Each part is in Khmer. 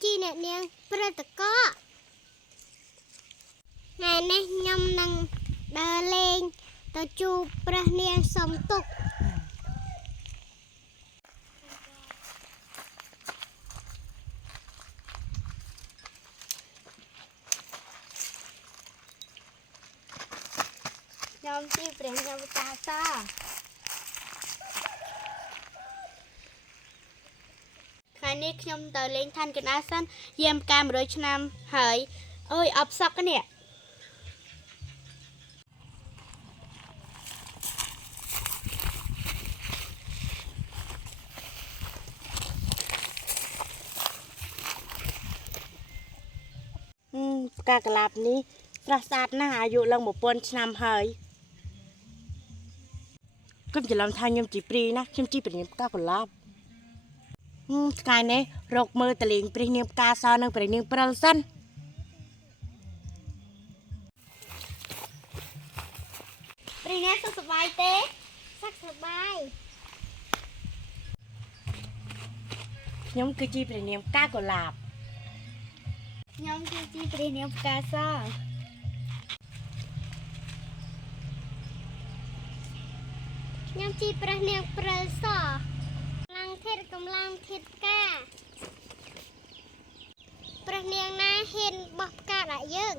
chi nè nè bơ tơ có ngày nay nhom nằng đờ lên tơ chu bơ nè sòng tục nhom chi bơ nhom ta taថ្ងៃនេះខ្ញុំទៅលេងឋានកណ្ដាលសិនយាមកាម100ឆ្នាំហើយអើយអបសក់នេះផ្កាកន្លាបនេះស្រស់ស្អាតណាស់អាយុឡើង1000ឆ្នាំហើយខ្ញុំច្រឡំថាខ្ញុំជីព្រីណាខ្ញុំជីព្រីផ្កាកន្លាបថ្ងៃនេះរកមើលតលេងព្រះនាងផ្កាសនិងព្រះនាងព្រិលសិនព្រះនាងសុខសប្បាយទេសុខសប្បាយខ្ញុំគឺជាព្រះនាងផ្កាកុលាបខ្ញុំគឺជាព្រះនាងផ្កាសខ្ញុំជាព្រះនាងព្រិលសកម្លាំងធាតុកាព្រះនាងណាហ៊ានបោះផ្កាដាក់យើង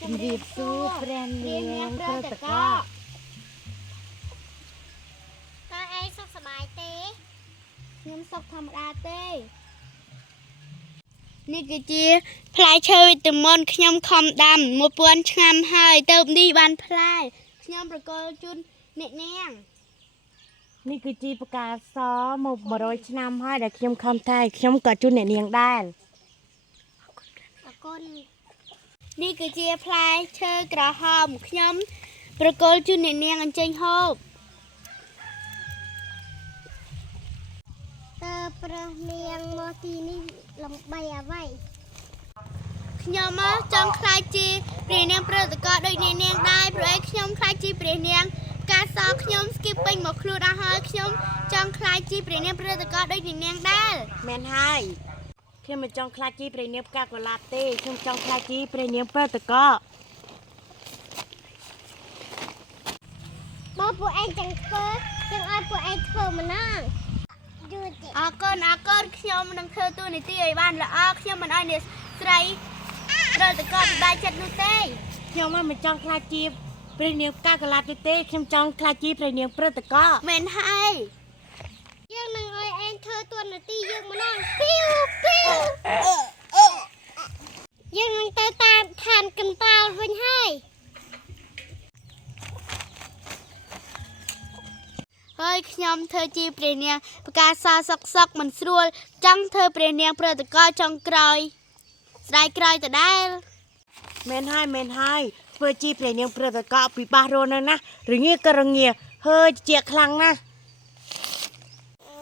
ជំរាបសួរព្រះនាងព្រឹត្តិការណ៍តើឯងសុខសប្បាយទេខ្ញុំសុខធម្មតាទេនេះគឺជាផ្លែឈើវីតាមីនខ្ញុំខំដាំ1000ឆ្នាំហើយទៅនេះបានផ្លែខ្ញុំប្រកល់ជូនអ្នកនាងនេះគឺជាផ្កាសមក100ឆ្នាំហើយដែលខ្ញុំខំតែខ្ញុំក៏ជូនអ្នកនាងដែរអរគុណនេះគឺជាផ្លែឈើក្រហមខ្ញុំប្រកល់ជូនអ្នកនាងអញ្ជើញហូបតើព្រះនាងមកទីនេះលំបីអ្វីខ្ញុំមកចង់ខ្លាចជាព្រះនាងព្រឹត្តិការណ៍ដូចអ្នកនាងដែរព្រោះឯងខ្ញុំខ្លាចជាព្រះនាងការសខ្ញុំស្គីពេញមកខ្លួនអស់ហើយខ្ញុំចង់ខ្លាចជាព្រះនាងព្រឹត្តិការណ៍ដូចអ្នកនាងដែរមែនហើយខ្ញុំមិនចង់ខ្លាចជាព្រះនាងផ្កាកុលាបទេខ្ញុំចង់ខ្លាចជាព្រះនាងព្រឹត្តិការណ៍បើពួកឯងចង់ធ្វើចឹងឲ្យពួកឯងធ្វើម្ដងអរគុណខ្ញុំនឹងធ្វើតួនាទីឲ្យបានល្អខ្ញុំមិនឲ្យអ្នកស្រីព្រឹត្តិការណ៍ពិបាកចិត្តនោះទេខ្ញុំមិនចង់ខ្លាចជាព្រះនាងផ្កាកុលាបទេខ្ញុំចង់ខ្លាចជាព្រះនាងព្រឹត្តិការណ៍មែនហើយយើងនឹងឲ្យឯងធ្វើតួនាទីយើងម្ដងយើងនឹងទៅតាមឋានកន្តាលវិញហើយខ្ញុំធ្វើជាព្រះនាងផ្កាសុកមិនស្រួលចង់ធ្វើព្រះនាងព្រឹត្តិការណ៍ចុងក្រោយស្ដាយក្រោយទៅដែរមែនហើយធ្វើជាព្រះនាងព្រឹត្តិការណ៍ពិបាករស់នៅណារងាក៏រងាហើយជាខ្លាំងណាស់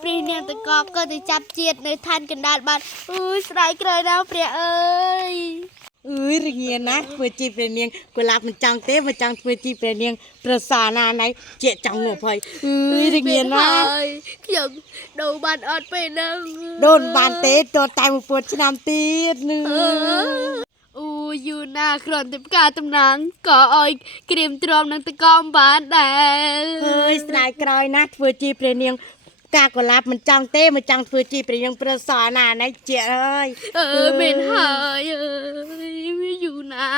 ព្រះនាងតកបក៏ទៅចាប់ជាតិនៅឋានកណ្ដាលបាត់ស្ដាយក្រោយដល់ព្រះអើយរងាណាស់ធ្វើជាព្រះនាងកុលាបមិនចង់ទេមិនចង់ធ្វើជាព្រះនាងប្រសាណាណៃជាចង់ងាប់ហើយរងាណាស់ខ្ញុំដូរបានអត់ពេលហ្នឹងដូរបានទេតតែ1000ឆ្នាំទៀតនឹងយូណាគ្រាន់តែផ្កាតំណាងក៏ឲ្យក្រៀមទ្រាំនឹងតកអំបានដែរហើយស្ដាយក្រោយណាស់ធ្វើជាព្រះនាងផ្កាកុលាបមិនចង់ទេមិនចង់ធ្វើជាព្រះនាងប្រសាណាណៃជាអើយមែនហើយយូណា